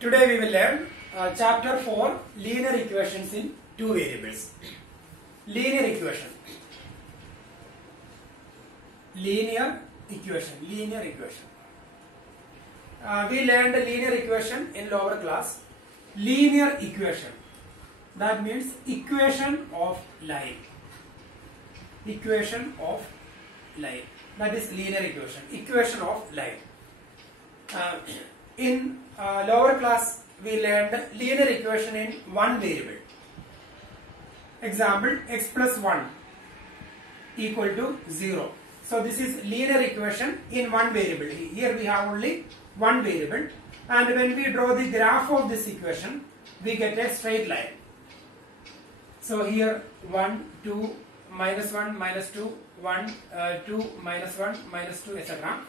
Today we will learn chapter 4 linear equations in two variables. Linear equation. Linear equation. We learned linear equation in lower class. Linear equation. That means equation of line. Equation of line. That is linear equation. Equation of line. In lower class, we learned linear equation in one variable. Example, x plus 1 equal to 0. So this is linear equation in one variable. Here we have only one variable, and when we draw the graph of this equation, we get a straight line. So here 1, 2, minus 1, minus 2, 1, 2, minus 1, minus 2, etc.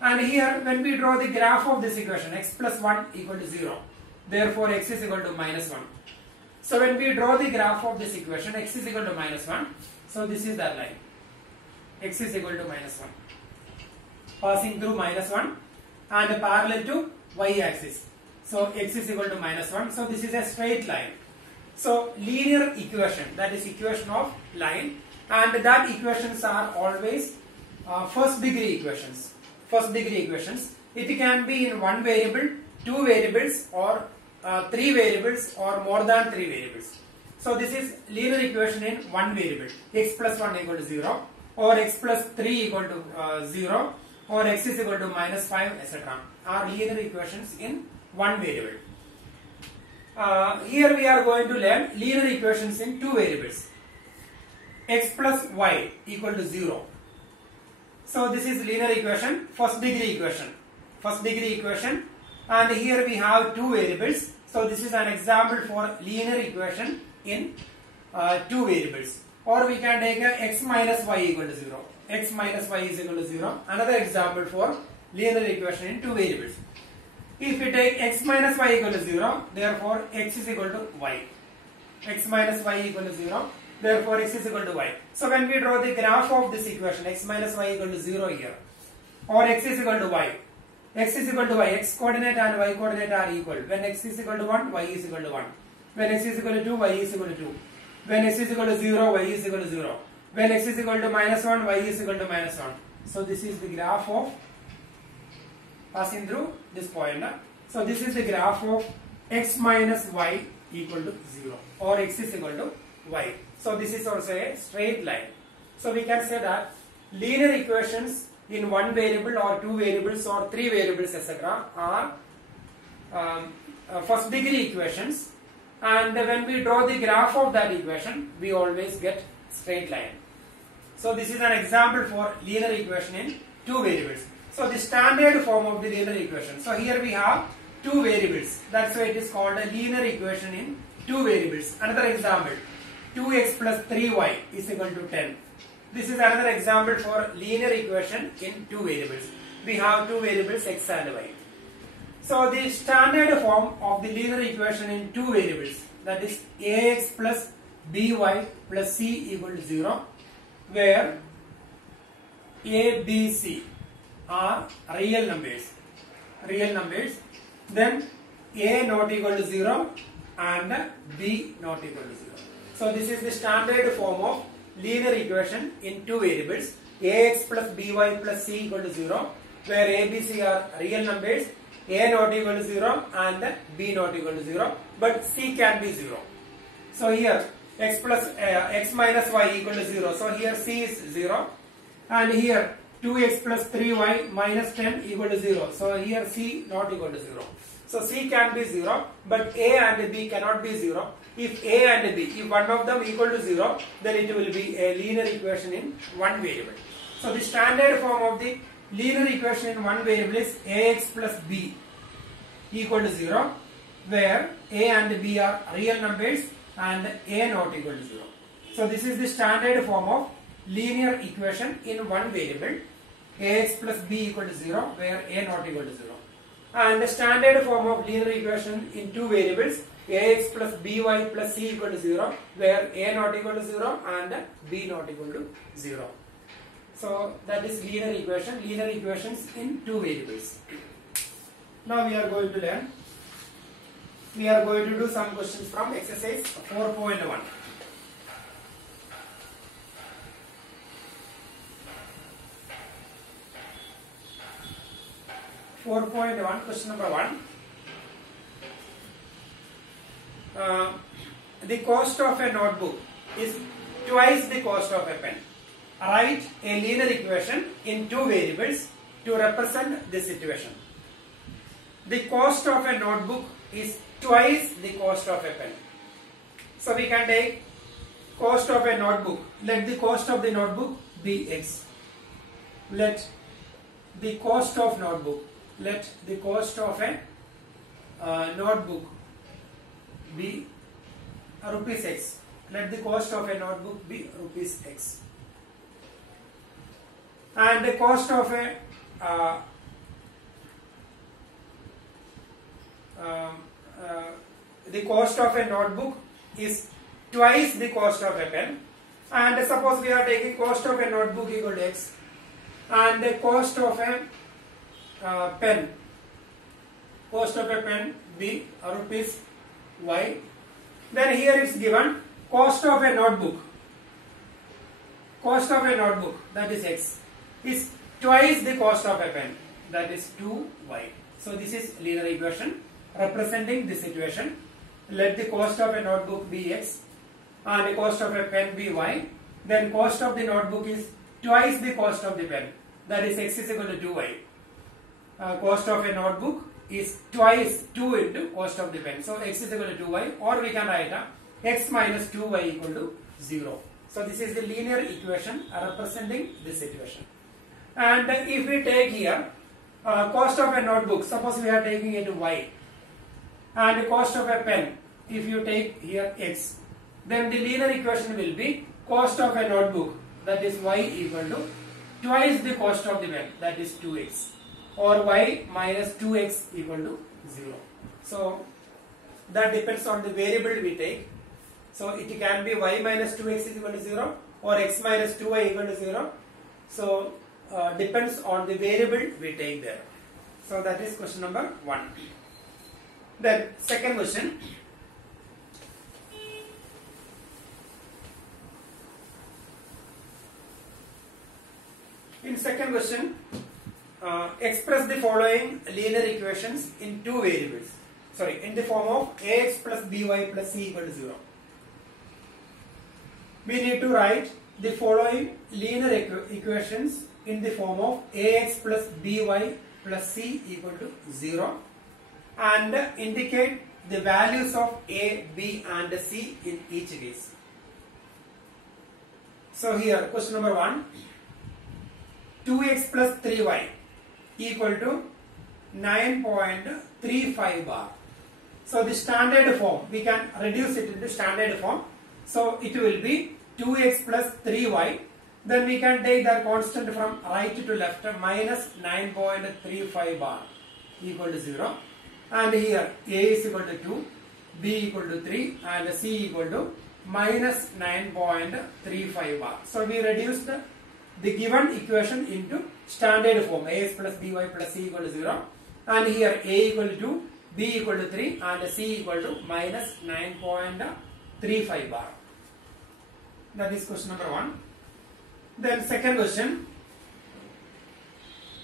And here when we draw the graph of this equation, x plus 1 equal to 0. Therefore x is equal to minus 1. So when we draw the graph of this equation, x is equal to minus 1. So this is that line. X is equal to minus 1. Passing through minus 1 and parallel to y-axis. So x is equal to minus 1. So this is a straight line. So linear equation, that is equation of line, and that equations are always first degree equations. First degree equations. It can be in one variable, two variables, or three variables, or more than three variables. So this is linear equation in one variable. X plus 1 equal to 0, or x plus 3 equal to 0, or x is equal to minus 5, etc. are linear equations in one variable. Here we are going to learn linear equations in two variables. X plus y equal to 0. So this is linear equation, first degree equation. First degree equation, and here we have two variables. So this is an example for linear equation in two variables. Or we can take a x minus y equal to 0. X minus y is equal to 0. Another example for linear equation in two variables. If we take x minus y equal to 0, therefore x is equal to y. X minus y equal to 0, therefore x is equal to y. So when we draw the graph of this equation, x minus y equal to 0 here, or x is equal to y. X is equal to y, x coordinate and y coordinate are equal. When x is equal to 1, y is equal to 1. When x is equal to 2, y is equal to 2. When x is equal to 0, y is equal to 0. When x is equal to minus 1, y is equal to minus 1. So this is the graph of passing through this point. So this is the graph of x minus y equal to 0, or x is equal to y. So this is also a straight line. So we can say that linear equations in one variable or two variables or three variables, etc. are first degree equations, and when we draw the graph of that equation, we always get straight line. So this is an example for linear equation in two variables. So the standard form of the linear equation. So here we have two variables. That's why it is called a linear equation in two variables. Another example, 2x plus 3y is equal to 10. This is another example for linear equation in two variables. We have two variables x and y. So the standard form of the linear equation in two variables, that is ax plus by plus c equal to 0, where a, b, c are real numbers. Then a not equal to 0 and b not equal to 0. So this is the standard form of linear equation in two variables, ax plus by plus c equal to 0, where a, b, c are real numbers, a not equal to 0 and b not equal to 0, but c can be 0. So here x minus y equal to 0, so here c is 0, and here 2x plus 3y minus 10 equal to 0, so here c not equal to 0. So c can be 0, but a and b cannot be 0. If a and b, if one of them equal to 0, then it will be a linear equation in one variable. So the standard form of the linear equation in one variable is ax plus b equal to 0, where a and b are real numbers and a not equal to 0. So this is the standard form of linear equation in one variable, ax plus b equal to 0, where a not equal to 0. And the standard form of linear equation in two variables, ax plus by plus c equal to 0, where a not equal to 0 and b not equal to 0. So that is linear equations in two variables. Now we are going to learn we are going to do some questions from exercise 4.1. Question number 1. The cost of a notebook is twice the cost of a pen. Write a linear equation in two variables to represent this situation. The cost of a notebook is twice the cost of a pen. So we can take cost of a notebook. Let the cost of the notebook be x. Let the cost of notebook. Let the cost of a notebook be rupees x. Let the cost of a notebook be rupees x. And the cost of a the cost of a notebook is twice the cost of a pen. And suppose we are taking cost of a notebook equal to x, and the cost of a pen be rupees y. Then here it's given cost of a notebook. Cost of a notebook, that is x, is twice the cost of a pen, that is 2y. So this is linear equation representing the situation. Let the cost of a notebook be x and the cost of a pen be y. Then cost of the notebook is twice the cost of the pen, that is x is equal to 2y. Cost of a notebook is twice 2 into cost of the pen. So x is equal to 2y, or we can write x minus 2y equal to 0. So this is the linear equation representing this situation. And if we take here cost of a notebook, suppose we are taking it y, and the cost of a pen, if you take here x, then the linear equation will be cost of a notebook, that is y equal to twice the cost of the pen, that is 2x, or y minus 2x equal to 0. So that depends on the variable we take. So it can be y minus 2x is equal to 0 or x minus 2y equal to 0. So depends on the variable we take there. So that is question number 1. Then second question. In second question, express the following linear equations in two variables. Sorry, in the form of ax plus by plus c equal to 0. We need to write the following linear equations in the form of ax plus by plus c equal to 0, and indicate the values of a, b and c in each case. So here question number 1, 2x plus 3y equal to 9.35 bar. So the standard form, we can reduce it into standard form. So it will be 2x plus 3y. Then we can take the constant from right to left, minus 9.35 bar equal to 0. And here a is equal to 2, b equal to 3 and c equal to minus 9.35 bar. So we reduced the given equation into standard form, ax plus by plus c equal to 0. And here a equal to 2, b equal to 3 and c equal to minus 9.35 bar. That is question number 1. Then second question,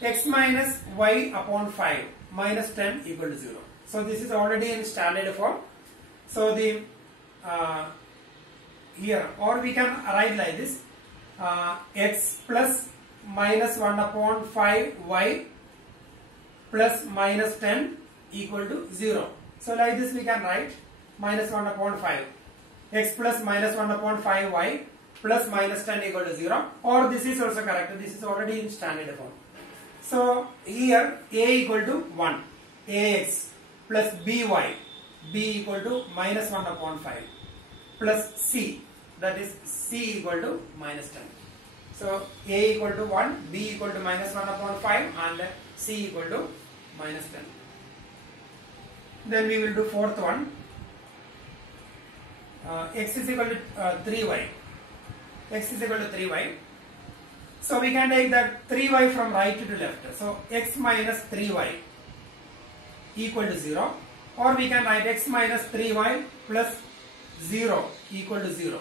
x minus y upon 5 minus 10 equal to 0. So this is already in standard form. So the here, or we can write like this, x plus minus 1 upon 5 y plus minus 10 equal to 0. So like this we can write minus 1 upon 5, x plus minus 1 upon 5 y plus minus 10 equal to 0, or this is also correct, this is already in standard form. So here a equal to 1, ax plus by, b equal to minus 1 upon 5 plus c, that is c equal to minus 10. So a equal to 1, b equal to minus 1 upon 5 and c equal to minus 10. Then we will do fourth one, x is equal to 3y. X is equal to 3y. So we can take that 3y from right to left. So x minus 3y equal to 0. or we can write x minus 3y plus 0 equal to 0.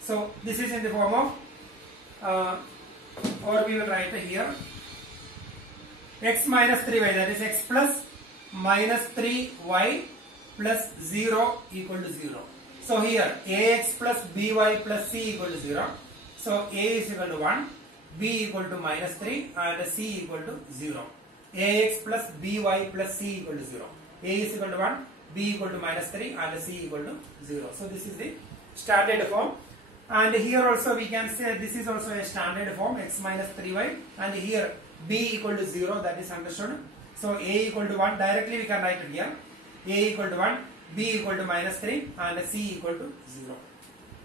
So this is in the form of, or we will write here x minus 3y, that is x plus minus 3y plus 0 equal to 0. So here ax plus by plus c equal to 0. So a is equal to 1, b equal to minus 3 and c equal to 0. Ax plus by plus c equal to 0. A is equal to 1, b equal to minus 3 and c equal to 0. So this is the standard form. And here also we can say this is also a standard form, x minus 3y, and here b equal to 0, that is understood. So a equal to 1, directly we can write it here. A equal to 1, b equal to minus 3 and c equal to 0.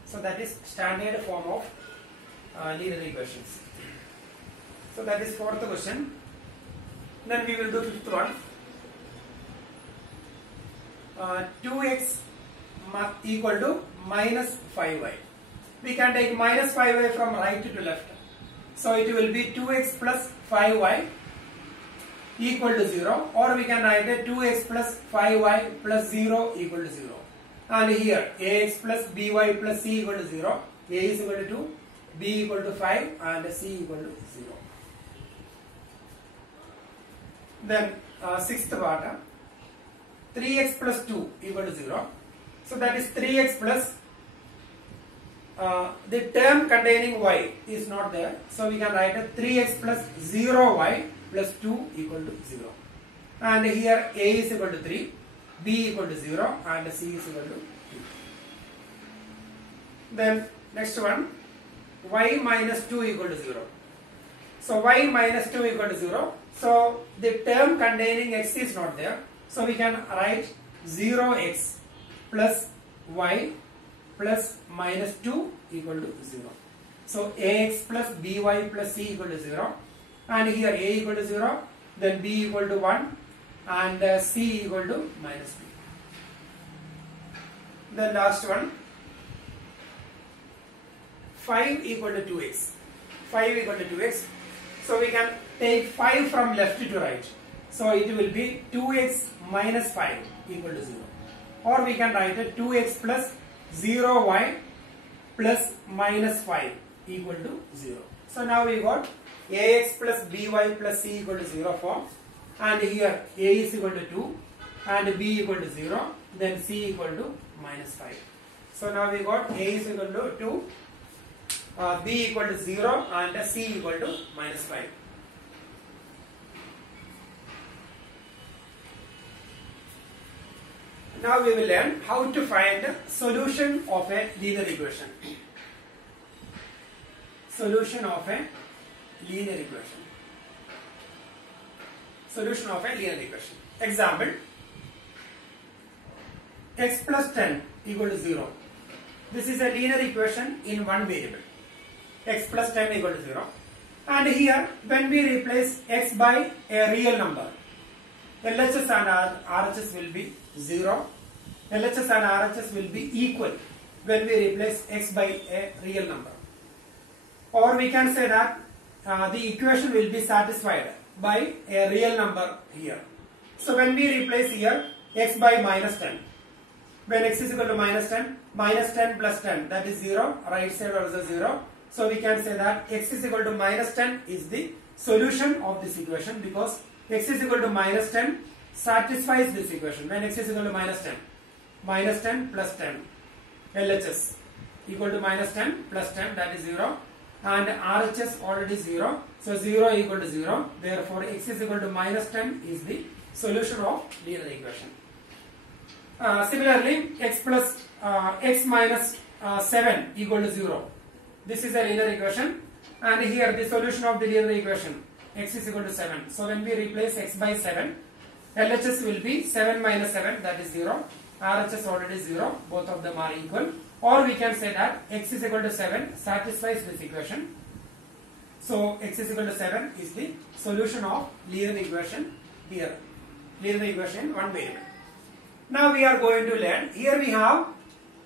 So that is standard form of linear equations. So that is fourth question. Then we will do fifth one. 2x equal to minus 5y. We can take minus 5y from right to left. So it will be 2x plus 5y equal to 0, or we can write it 2x plus 5y plus 0 equal to 0. And here ax plus by plus c equal to 0. A is equal to 2, b equal to 5 and c equal to 0. Then sixth part, 3x plus 2 equal to 0. So that is 3x plus the term containing y is not there. So we can write it 3x plus 0y plus 2 equal to 0. And here a is equal to 3, b equal to 0 and c is equal to 2. Then next one, y minus 2 equal to 0. So y minus 2 equal to 0. So the term containing x is not there. So we can write 0x plus y plus minus 2 equal to 0. So ax plus by plus c equal to 0. And here a equal to 0, then b equal to 1 and c equal to minus 2. The last one, 5 equal to 2x. 5 equal to 2x. So we can take 5 from left to right. So it will be 2x minus 5 equal to 0. Or we can write it 2x plus 0y plus minus 5 equal to 0. So now we got ax plus by plus c equal to 0 form, and here a is equal to 2 and b equal to 0, then c equal to minus 5. So now we got a is equal to 2, b equal to 0 and c equal to minus 5. Now we will learn how to find solution of a linear equation. Solution of a linear equation. Solution of a linear equation. Example, x plus 10 equal to 0. This is a linear equation in one variable. X plus 10 equal to 0. And here, when we replace x by a real number, LHS and RHS will be 0. LHS and RHS will be equal when we replace x by a real number. Or we can say that the equation will be satisfied by a real number here. So when we replace here x by minus 10, when x is equal to minus 10 plus 10, that is 0, right side also 0. So we can say that x is equal to minus 10 is the solution of this equation, because x is equal to minus 10 satisfies this equation. When x is equal to minus 10 plus 10, LHS equal to minus 10 plus 10, that is 0, and RHS already 0, so 0 equal to 0, therefore x is equal to minus 10 is the solution of linear equation. Similarly, x minus 7 equal to 0. This is a linear equation, and here the solution of the linear equation, x is equal to 7. So when we replace x by 7, LHS will be 7 minus 7, that is 0. RHS already 0, both of them are equal. Or we can say that x is equal to 7 satisfies this equation. So x is equal to 7 is the solution of linear equation here. Linear equation one variable. Now we are going to learn, here we have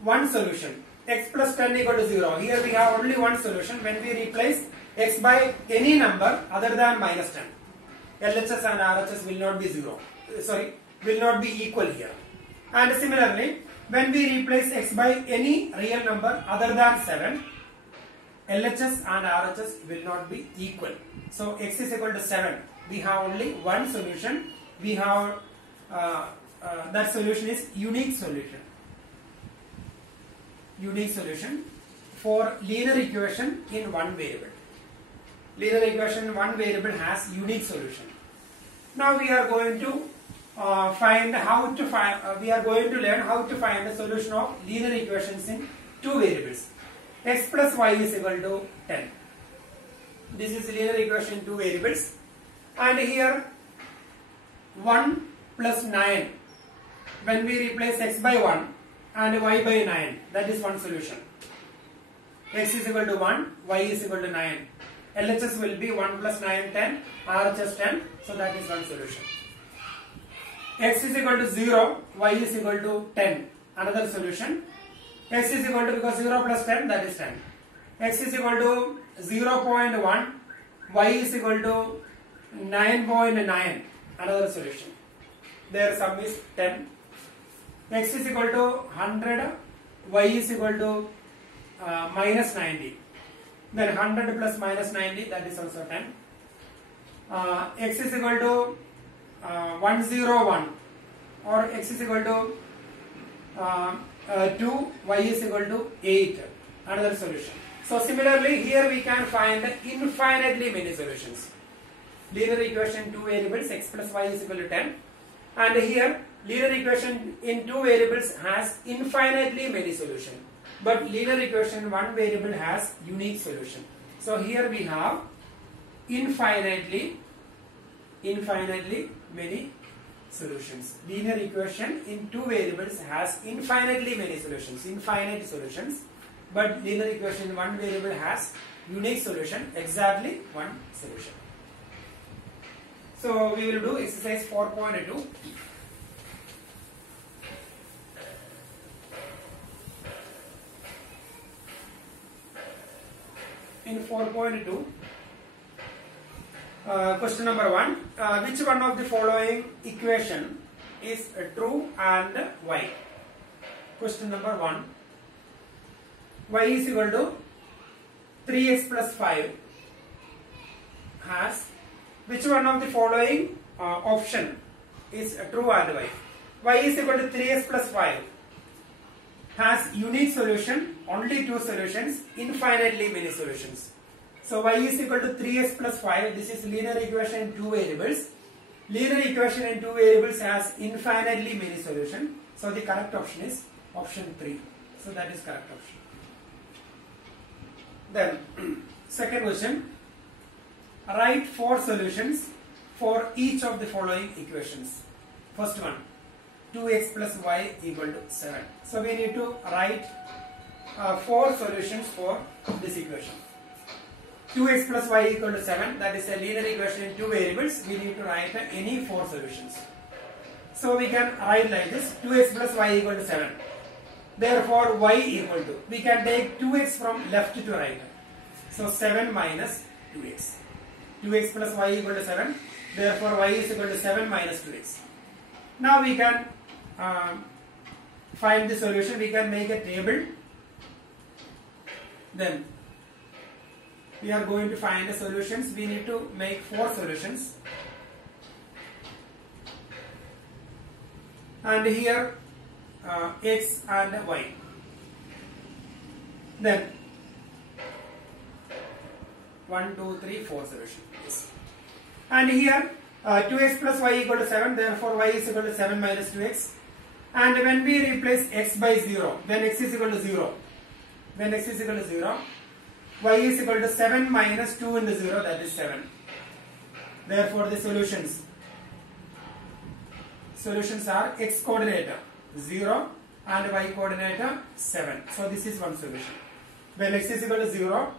one solution, x plus 10 equal to 0. Here we have only one solution when we replace x by any number other than minus 10. LHS and RHS will not be 0. Sorry, will not be equal here. And similarly, when we replace x by any real number other than 7, LHS and RHS will not be equal. So x is equal to 7. We have only one solution. We have that solution is unique solution. Unique solution for linear equation in one variable. Linear equation in one variable has unique solution. Now we are going to we are going to learn how to find the solution of linear equations in two variables. X plus y is equal to 10. This is linear equation in two variables, and here 1 plus 9. When we replace x by 1 and y by 9, that is one solution. X is equal to 1, y is equal to 9. LHS will be 1 plus 9, 10, RHS 10, so that is one solution. X is equal to 0, y is equal to 10, another solution. X is equal to, because 0 plus 10, that is 10. X is equal to 0.1, y is equal to 9.9, another solution. Their sum is 10. X is equal to 100, y is equal to minus 90. Then 100 plus minus 90, that is also 10. X is equal to 101, or x is equal to 2, y is equal to 8, another solution. So similarly, here we can find infinitely many solutions. Linear equation two variables, x plus y is equal to 10, and here linear equation in two variables has infinitely many solutions, but linear equation one variable has unique solution. So here we have infinitely many solutions. Linear equation in two variables has infinitely many solutions, infinite solutions, but linear equation in one variable has unique solution, exactly one solution. So we will do exercise 4.2. In 4.2, question number 1, which one of the following equation is true and why? Question number 1, y is equal to 3x plus 5 has which one of the following option is true and why? Y is equal to 3x plus 5 has unique solution, only two solutions, infinitely many solutions. So y is equal to 3x plus 5, this is linear equation in two variables. Linear equation in two variables has infinitely many solutions. So the correct option is option 3. So that is correct option. Then second question, write 4 solutions for each of the following equations. First one, 2x plus y equal to 7. So we need to write 4 solutions for this equation. 2x plus y equal to 7, that is a linear equation in two variables. We need to write any 4 solutions. So we can write like this, 2x plus y equal to 7. Therefore y equal to, we can take 2x from left to right. So 7 minus 2x. 2x plus y equal to 7. Therefore y is equal to 7 minus 2x. Now we can find the solution. We can make a table. Then we are going to find the solutions. We need to make 4 solutions. And here x and y. Then 1, 2, 3, 4 solutions. Yes. And here 2x plus y equal to 7, therefore y is equal to 7 minus 2x. And when we replace x by 0, when x is equal to 0, when x is equal to 0, y is equal to 7 minus 2 into 0, that is 7. Therefore the solutions are x coordinate 0 and y coordinate 7. So this is one solution. When x is equal to 0,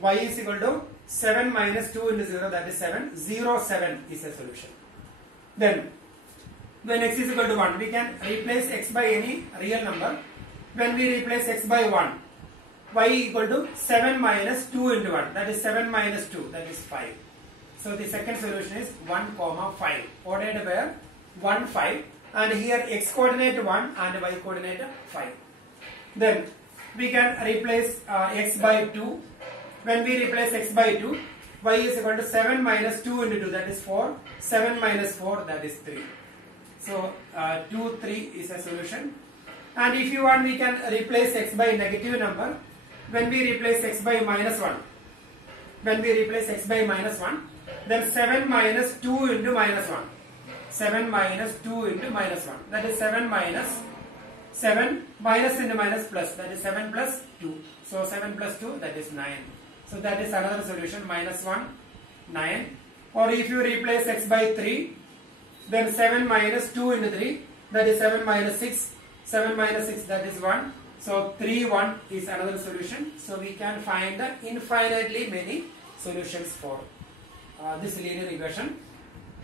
y is equal to 7 minus 2 into 0, that is 7. 0, 7 is a solution. Then when x is equal to 1, we can replace x by any real number. When we replace x by 1, y equal to 7 minus 2 into 1, that is 7 minus 2, that is 5. So the second solution is 1, 5, ordered where 1, 5. and here x coordinate 1 and y coordinate 5. Then we can replace x by 2. When we replace x by 2, y is equal to 7 minus 2 into 2, that is 4. 7 minus 4, that is 3. So 2, 3 is a solution. And if you want, we can replace x by negative number. When we replace x by minus 1, then 7 minus 2 into minus 1. 7 minus 2 into minus 1. That is 7 minus 7 minus into minus plus. That is 7 plus 2. So 7 plus 2, that is 9. So that is another solution, minus 1, 9. Or if you replace x by 3, then 7 minus 2 into 3, that is 7 minus 6. 7 minus 6, that is 1. So 3, 1 is another solution. So we can find the infinitely many solutions for this linear equation.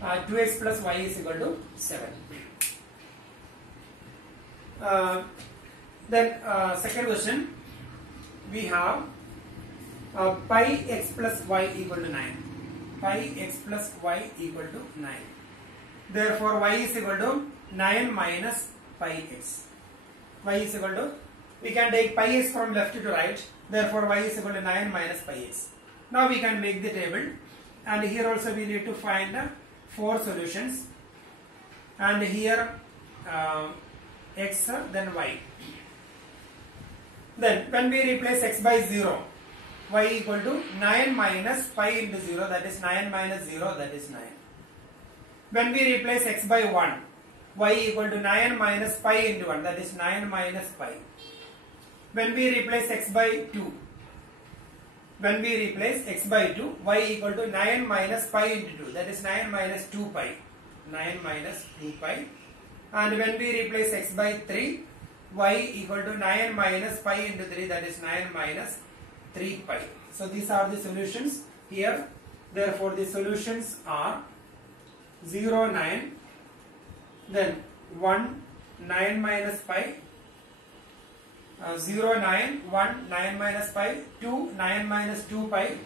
2x plus y is equal to 7. Then second question, we have pi x plus y equal to 9. Pi x plus y equal to 9. Therefore y is equal to 9 minus pi x. Y is equal to, we can take pi x from left to right. Therefore y is equal to 9 minus pi x. Now we can make the table, and here also we need to find 4 solutions, and here x, then y. Then when we replace x by 0, y equal to 9 minus pi into 0, that is 9 minus 0, that is 9. When we replace x by 1, y equal to 9 minus pi into 1, that is 9 minus pi. When we replace x by 2, y equal to 9 minus pi into 2, that is 9 minus 2 pi. 9 minus 2 pi. And when we replace x by 3, y equal to 9 minus pi into 3, that is 9 minus 3 pi. So these are the solutions here. Therefore the solutions are 0, 9, then 1, 9 minus pi, 0, 9, 1, 9 minus pi, 2, 9 minus 2 pi,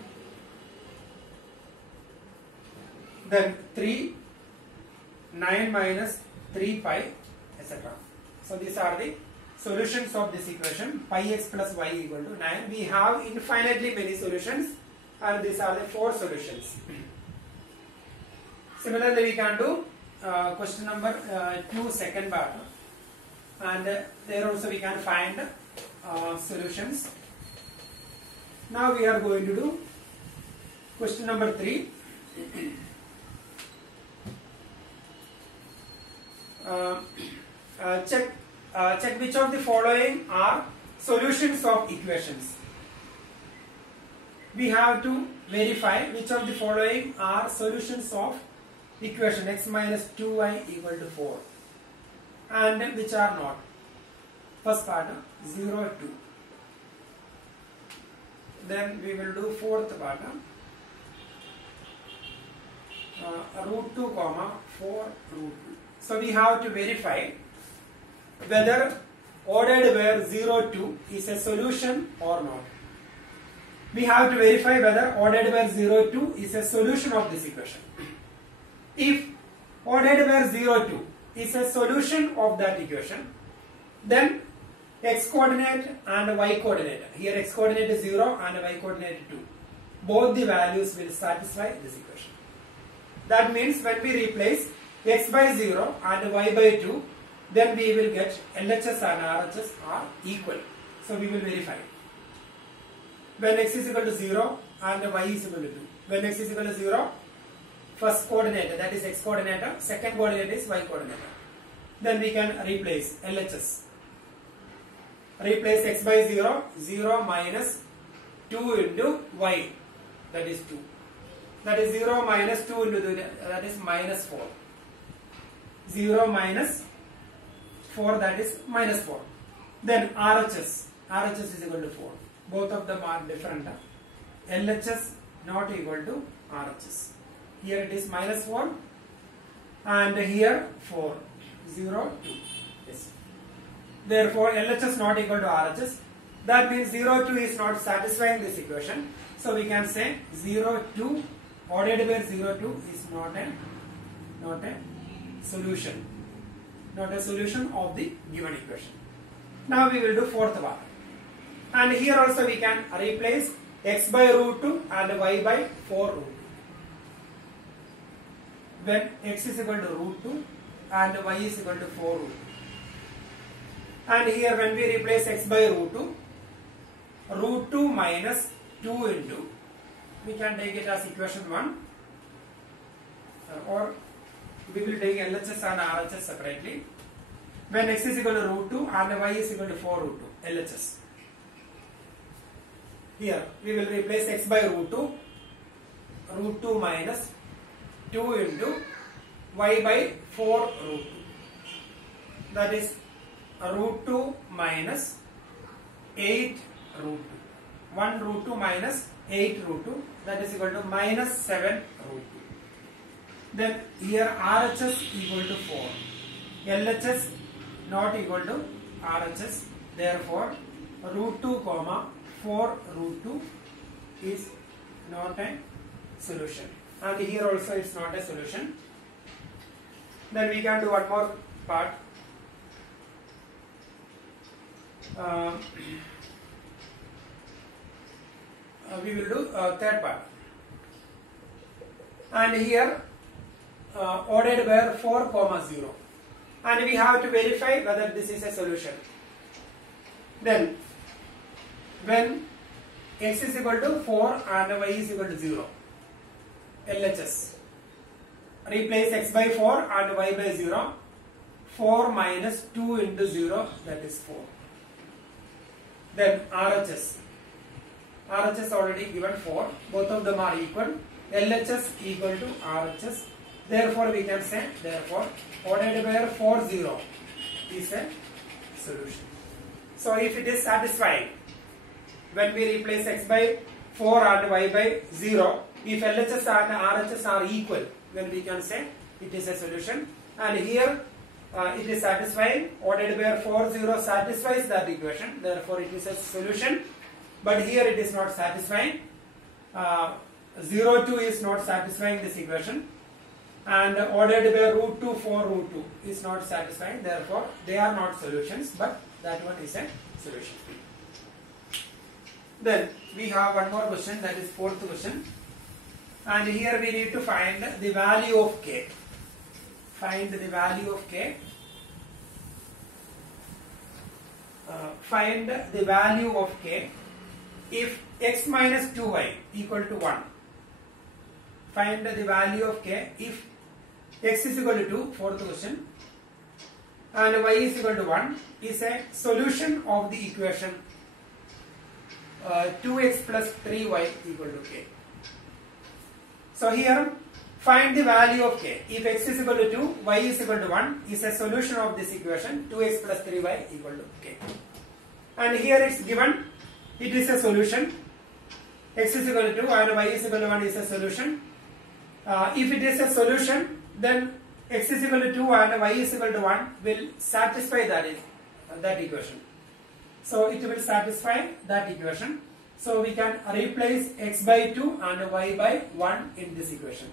then 3, 9 minus 3 pi, etc. So these are the solutions of this equation, pi x plus y equal to 9. We have infinitely many solutions, and these are the 4 solutions. Similarly, we can do question number 2, second part, and there also we can find solutions. Now we are going to do question number 3. Check which of the following are solutions of equations. We have to verify which of the following are solutions of equation x minus 2y equal to 4 and which are not. First part, 0, 2. Then we will do fourth part, root 2 comma 4 root 2. So we have to verify whether ordered where 0, 2 is a solution or not. We have to verify whether ordered where 0, 2 is a solution of this equation. If ordered where 0, 2 is a solution of that equation, then x coordinate and y coordinate, here x coordinate is 0 and y coordinate 2, both the values will satisfy this equation. That means when we replace x by 0 and y by 2, then we will get LHS and RHS are equal. So we will verify. When x is equal to 0 and y is equal to 2. When x is equal to 0, first coordinate, that is x coordinate, second coordinate is y coordinate. Then we can replace LHS. Replace x by 0, 0 minus 2 into y, that is 2. That is 0 minus 2 into 2, that is minus 4. 0 minus 4, that is minus 4. Then RHS is equal to 4. Both of them are different. LHS not equal to RHS. Here it is minus 4 and here 4. 0, 2. Yes. Therefore LHS not equal to RHS. That means 0, 2 is not satisfying this equation. So we can say 0, 2, ordered where 0, 2 is not a solution. not a solution of the given equation. Now we will do fourth one. And here also we can replace x by root 2 and y by 4 root 2. When x is equal to root 2 and y is equal to 4 root 2. And here when we replace x by root 2 minus 2 into, we can take it as equation 1, or we will take LHS and RHS separately. When x is equal to root 2 and y is equal to 4 root 2, LHS. Here we will replace x by root 2 minus 2 into y by 4 root 2. That is root 2 minus 8 root 2. 1 root 2 minus 8 root 2, that is equal to minus 7 root 2. Then here RHS equal to 4. LHS not equal to RHS. Therefore root 2 comma 4 root 2 is not a solution. And here also it's not a solution. Then we can do one more part. We will do third part. And here ordered were 4 comma 0. And we have to verify whether this is a solution. Then when x is equal to 4 and y is equal to 0, LHS, replace x by 4 and y by 0. 4 minus 2 into 0, that is 4. Then RHS already given 4, both of them are equal. LHS equal to RHS. Therefore we can say, therefore ordered where 4 0 is a solution. So if it is satisfied, when we replace x by 4 and y by 0, if LHS and RHS are equal, then we can say it is a solution. And here it is satisfying. Ordered where 4 0 satisfies that equation, therefore it is a solution. But here it is not satisfying. 0 2 is not satisfying this equation. And ordered by root 2 4 root 2 is not satisfying. Therefore they are not solutions, but that one is a solution. Then we have one more question, that is fourth question. And here we need to find the value of k. Find the value of k. Find the value of k if x minus 2y equal to 1. Find the value of k if x is equal to 2, fourth question, and y is equal to 1 is a solution of the equation 2x plus 3y equal to k. So here find the value of k. If x is equal to 2, y is equal to 1 is a solution of this equation 2x plus 3y equal to k. And here it's given, it is a solution. X is equal to 2 and y is equal to 1 is a solution. If it is a solution, then x is equal to 2 and y is equal to 1 will satisfy that equation. So it will satisfy that equation. So we can replace x by 2 and y by 1 in this equation.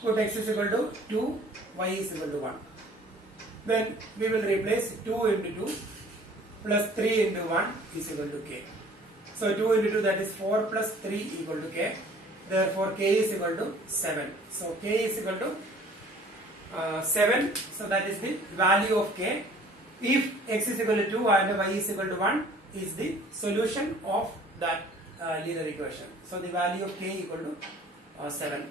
Put x is equal to 2, y is equal to 1. Then we will replace 2 into 2 plus 3 into 1 is equal to k. So 2 into 2, that is 4 plus 3 equal to k. Therefore k is equal to 7. So k is equal to 7. So that is the value of k. If x is equal to 2 and y is equal to 1 is the solution of that linear equation. So the value of k equal to 7.